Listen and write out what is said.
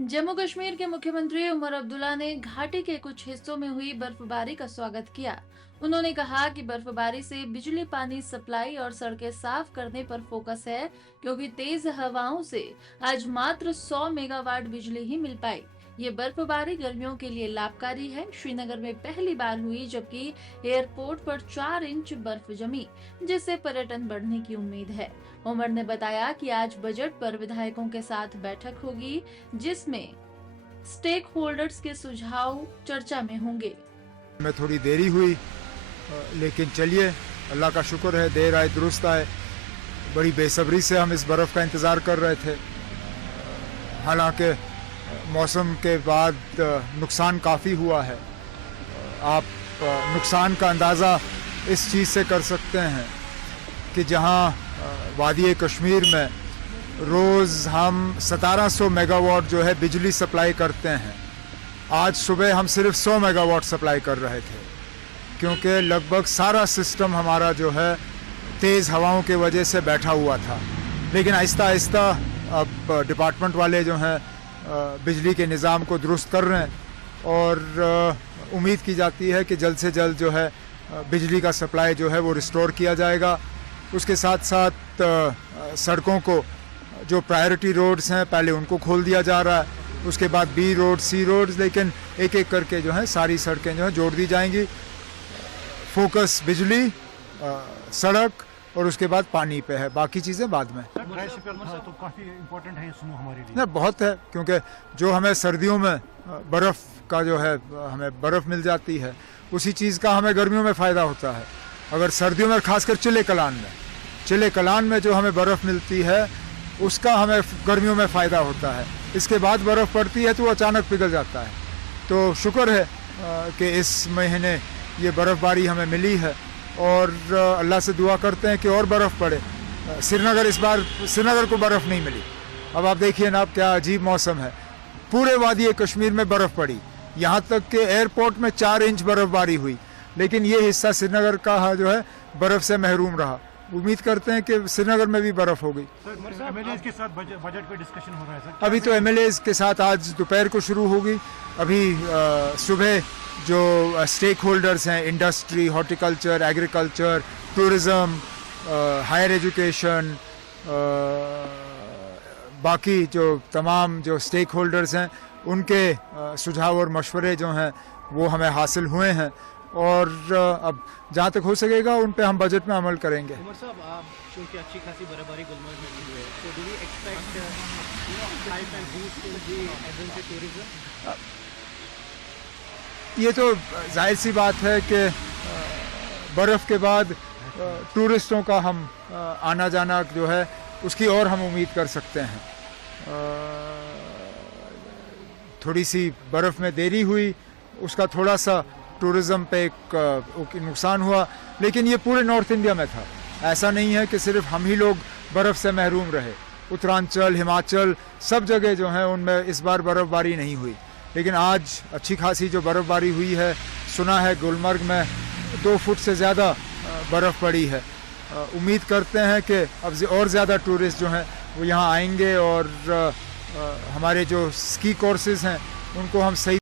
जम्मू कश्मीर के मुख्यमंत्री उमर अब्दुल्ला ने घाटी के कुछ हिस्सों में हुई बर्फबारी का स्वागत किया। उन्होंने कहा कि बर्फबारी से बिजली, पानी सप्लाई और सड़कें साफ करने पर फोकस है, क्योंकि तेज हवाओं से आज मात्र 100 मेगावाट बिजली ही मिल पाई। ये बर्फबारी गर्मियों के लिए लाभकारी है। श्रीनगर में पहली बार हुई, जबकि एयरपोर्ट पर 4 इंच बर्फ जमी, जिससे पर्यटन बढ़ने की उम्मीद है। उमर ने बताया कि आज बजट पर विधायकों के साथ बैठक होगी, जिसमें स्टेक होल्डर्स के सुझाव चर्चा में होंगे। में थोड़ी देरी हुई, लेकिन चलिए, अल्लाह का शुक्र है, देर आए दुरुस्त आए। बड़ी बेसब्री से हम इस बर्फ़ का इंतज़ार कर रहे थे। हालांकि मौसम के बाद नुकसान काफ़ी हुआ है। आप नुकसान का अंदाज़ा इस चीज़ से कर सकते हैं कि जहां वादी कश्मीर में रोज़ हम 1700 मेगावाट जो है बिजली सप्लाई करते हैं, आज सुबह हम सिर्फ 100 मेगावाट सप्लाई कर रहे थे, क्योंकि लगभग सारा सिस्टम हमारा जो है तेज़ हवाओं की वजह से बैठा हुआ था। लेकिन आहिस्ता आहिस्ता अब डिपार्टमेंट वाले जो हैं बिजली के निज़ाम को दुरुस्त कर रहे हैं और उम्मीद की जाती है कि जल्द से जल्द जो है बिजली का सप्लाई जो है वो रिस्टोर किया जाएगा। उसके साथ साथ सड़कों को जो प्रायोरिटी रोड्स हैं पहले उनको खोल दिया जा रहा है, उसके बाद बी रोड, सी रोड्स, लेकिन एक एक करके जो है सारी सड़कें जो है जोड़ दी जाएंगी। फोकस बिजली, सड़क और उसके बाद पानी पे है, बाकी चीज़ें बाद में। तो काफ़ी इम्पोर्टेंट है स्नो हमारे लिए। ना बहुत है, क्योंकि जो हमें सर्दियों में बर्फ़ का जो है हमें बर्फ़ मिल जाती है, उसी चीज़ का हमें गर्मियों में फ़ायदा होता है। अगर सर्दियों में खासकर चिले कलान में जो हमें बर्फ़ मिलती है उसका हमें गर्मियों में फ़ायदा होता है। इसके बाद बर्फ़ पड़ती है तो वो अचानक पिघल जाता है। तो शुक्र है कि इस महीने ये बर्फ़बारी हमें मिली है और अल्लाह से दुआ करते हैं कि और बर्फ़ पड़े। श्रीनगर को बर्फ़ नहीं मिली। अब आप देखिए ना, अब क्या अजीब मौसम है। पूरे वादी कश्मीर में बर्फ़ पड़ी, यहाँ तक कि एयरपोर्ट में 4 इंच बर्फ़बारी हुई, लेकिन ये हिस्सा श्रीनगर का जो है बर्फ़ से महरूम रहा। उम्मीद करते हैं कि श्रीनगर में भी बर्फ़ होगी। एमएलएज के साथ बजट पे डिस्कशन हो रहा है सर। अभी तो एमएलएज के साथ आज दोपहर को शुरू होगी। अभी सुबह जो स्टेक होल्डर्स हैं, industry, horticulture, agriculture, tourism, higher education, बाकी जो तमाम जो स्टेक होल्डर्स हैं, उनके सुझाव और मशवरे जो हैं वो हमें हासिल हुए हैं और अब जहाँ तक हो सकेगा उन पे हम बजट में अमल करेंगे। उमर साहब, क्योंकि अच्छी खासी बर्फबारी गुलमर्ग में हुई है, तो do we expect hike and boost in the adventure tourism? ये तो जाहिर सी बात है कि बर्फ़ के बाद टूरिस्टों का हम आना जाना जो है उसकी और हम उम्मीद कर सकते हैं। थोड़ी सी बर्फ़ में देरी हुई, उसका थोड़ा सा टूरिज़म पे एक नुकसान हुआ, लेकिन ये पूरे नॉर्थ इंडिया में था। ऐसा नहीं है कि सिर्फ हम ही लोग बर्फ़ से महरूम रहे। उत्तरांचल, हिमाचल, सब जगह जो हैं उनमें इस बार बर्फ़बारी नहीं हुई, लेकिन आज अच्छी खासी जो बर्फ़बारी हुई है। सुना है गुलमर्ग में 2 फुट से ज़्यादा बर्फ़ पड़ी है। उम्मीद करते हैं कि अब और ज़्यादा टूरिस्ट जो हैं वो यहाँ आएंगे और हमारे जो स्की कोर्सेज़ हैं उनको हम सही